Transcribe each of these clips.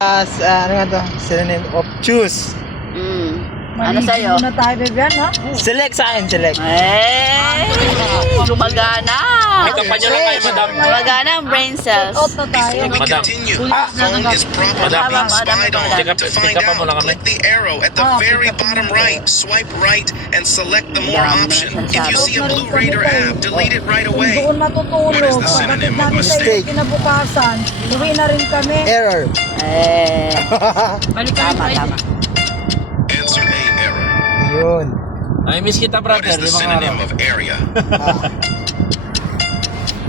Ano nga to? Synonym of choose. Ano sa'yo? Muna tayo, Vivian, ha? Select sa akin, select. Gumagana. May kampanya lang kayo, madam. Gumagana ang brain cells. Out na tayo. Madam. Continue. Phone is probably being spied on. To find out, click the arrow at the very bottom right. Swipe right and select the more option. If you see a Blue Raider app, delete it right away. Doon matutulog. What is the synonym of Pagdating namin sa mistake? kinabukasan, uwi na rin kami. Error. Tama. Answer A, error. Yun. Ay, miss kita, What brother. is the synonym of area?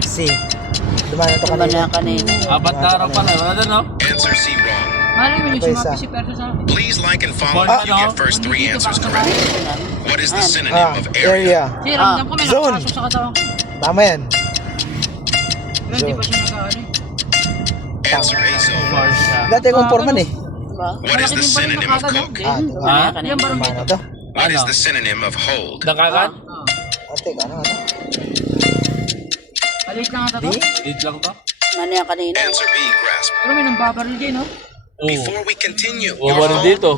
C. Dumaan na to Gumagana kanina. kanina. Apat na araw pala. Wala na, no? Answer C, wrong. Malay mo Ito isa. Please like and follow if you get first three answers correct. What is the synonym of Area. area? Zone. Tama yan. Zone. Answer A, zone. Mars. Dati kong forman eh. What is the synonym of cook? Tama Kanina. na to. What is the synonym of hold? Nakakat? Teka, ano nga to? D? Dito lang to. Ano yan kanina? Answer B, grasp. Oo. Before we continue, Oo, your meron phone dito.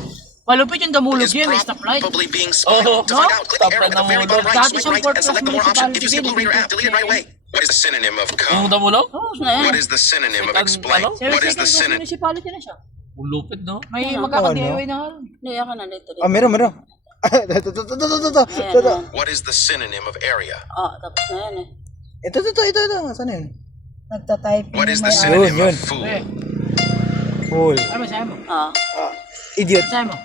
Malupit yung damulog is yun, may stoplight. probably being spied Oh, on. To find out, click the arrow at the very bottom right, Dati swipe siyang right, and select the more option. If you see a Blue municipality Raider app, delete it right away. What is the synonym of Yung come? damulaw? What is the synonym of explain? What is the synonym? Municipality na siya. Lupit, no? May Ano? magkaka-DIY na nga. Hindi ako na dito. Ah, meron. Ito. What is the synonym of area? Tapos na yan eh. Ito. Saan yun? Nagtatyping What is na the may synonym Yun. of fool? Full. Ano ba sa'yo mo? Idiot. Sa'yo mo?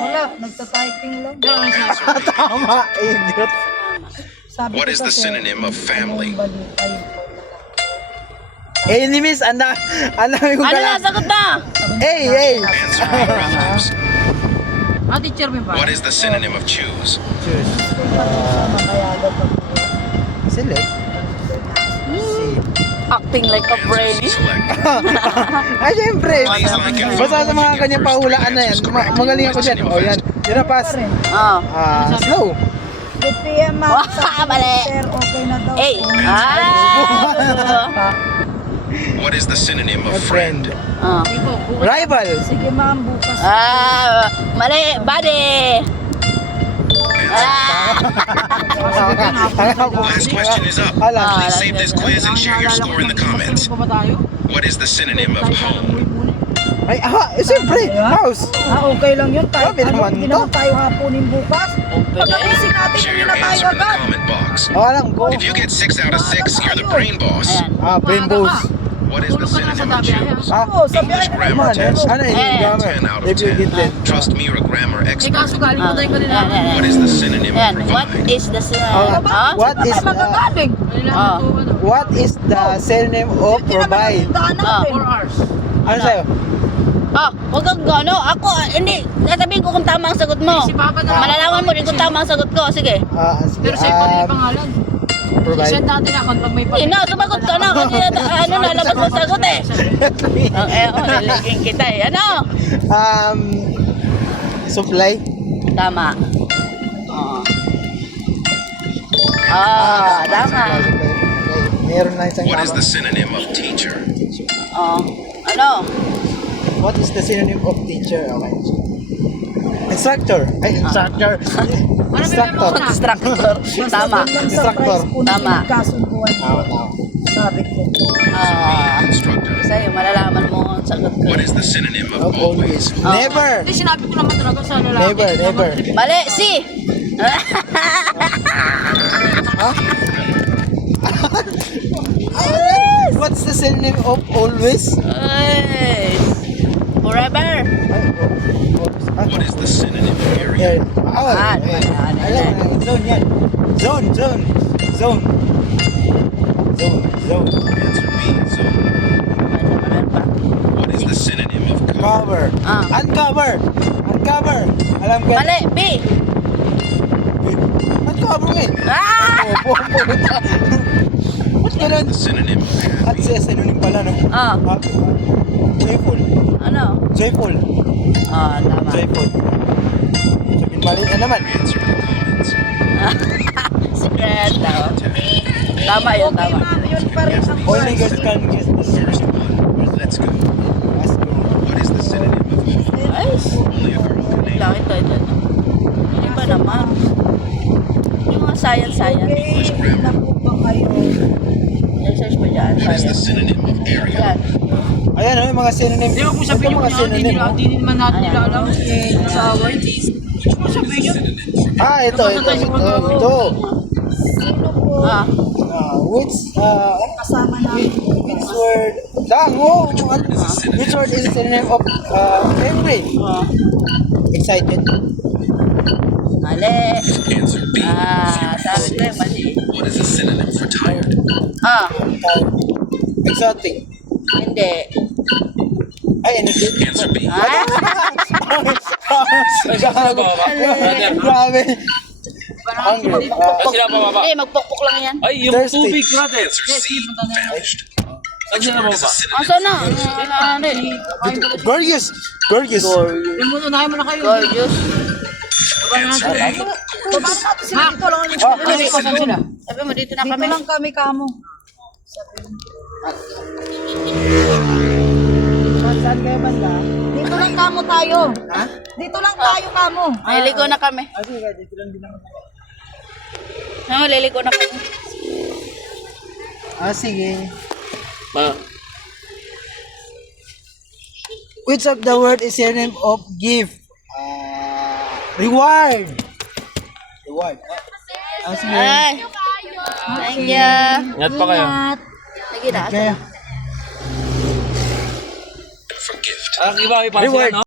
Wala, nagtatyping lang. Ano sa'yo? Answer B. Tama, idiot. Sabi What ko is the kasi, synonym of family? Enemies, ang dami kong Ano na? kalat. Sagot na! Hey. Answer B, relatives. Teacher mo ba? What is the synonym of choose? Choose. Select. C. Acting like a brain. Select. Ay, syempre. Please like and Basta follow sa if mga you get kanyang first three pahulaan na yan. answers correct. Magaling ako dyan. O, yan. Yun na pass. Slow. Good PM, ma'am. Mali. Sir, okay na daw. Hey! What is the synonym of Friend. friend? Rival. Sige, ma'am, bukas. Mali! Buddy! Last question is up. Alam. Please save this quiz and share your score in the comments. Ano ba tayo? What is the synonym of home? Ay, siyempre. House. Okay lang yun. Kahit Grabe naman hindi to. naman tayo hapunin bukas. Pag-apisin natin, Share hindi your na tayo answer in the agad. comment box. Alam ko. If you get 6 out of 6, you're the brain boss. Brain boss. What is the synonym of choose? Oo, sabi English ay, grammar test. Ano yung grammar? 10 out of If you get 10. it. Trust me, you're a grammar Eh expert. kaso galing mo tayo kanina. What is the synonym of Yan. What provide? is the synonym? What is magagaling. what is the synonym of provide? Daan natin. 4 hours. Ano sa'yo? Huwag kang gano. Ako, hindi. Sasabihin ko kung tama ang sagot mo. Si Papa na. Malalaman mo rin kung tama ang sagot ko. Sige. Sige. Pero sa'yo pa rin yung pangalan. Provide. Send natin account pag may Hindi na, sumagot ka na. Kasi nalabas mo sagot eh. Niliging kita eh. Ano? Supply. Tama. Tama. Meron na isang What is tama. the synonym of teacher? Ano? What is the synonym of teacher? Okay. Instructor. Ay, instructor. Instructor. Instructor. Tama. Instructor. Tama. Kasunduan. Tama. Sabi ko. Instructor. Sa'yo, malalaman mo ang sagot ko. What is the synonym of Of always. always? Never. Hindi, sinabi ko naman talaga sa lalaki. Never. Mali, si! What's the synonym of always? Ay, forever. What is the synonym of area? Here. Alam na. Zone yan. Zone. Answer B, zone. What is the synonym of cover? Cover. Uncover. Alam ka. Mali, B. Uncover mo eh. Ba't What ganun? is the synonym of At happy? siya synonym pala, no? Joyful. Ano? Joyful. Tama. Joyful. Sabihin mali na naman. Answer in the comments. Secret daw. Tama yun, tama. Yun pa rin ang Only girls can guess the First synonym. one. Let's go. Let's go. What is science. Okay, na po ba kayo? I-search mo dyan, What is the science. synonym of area? Yan. Ayan, yung mga synonym. Hindi mo sabihin Ito yung mga kanya, hindi synonym. nila, hindi naman natin nila alam. Sa away. Hindi mo sabihin yun. Ito. Sino po Ah, kasama namin? Which word? Which word is the synonym of angry? Excited. mali. Answer B. Sabi ko yung mali. What is the synonym for tired? Exotic. Hindi. Ay, energy. Answer B. Grabe. Hungry. Ay, sila bababa. Hindi, magpukpuk lang yan. Ay, yung Thirsty. tubig natin. Answer C. Famished. Saan sila What is bababa? the synonym? Asa na? Ano eh? Gorgeous. Yung muna, unahin mo na kayo. Gorgeous. Answer A. Baba natin sila dito lang. Ay, pasan sila. Sabi mo, dito na Dito kami. lang kami kamo. Saan kayo banda? Dito lang kamo tayo. Ha? Dito lang tayo kamo. Liliko na kami. Sige, dito lang din ako. Liliko na kami. Sige. Ma. Which of the word is synonym of gift? Reward. Reward. Sige. Ay. Thank you. Ingat pa kayo. Sige na. Kaya. For gift. Ang iba, iba sila, Reward. no?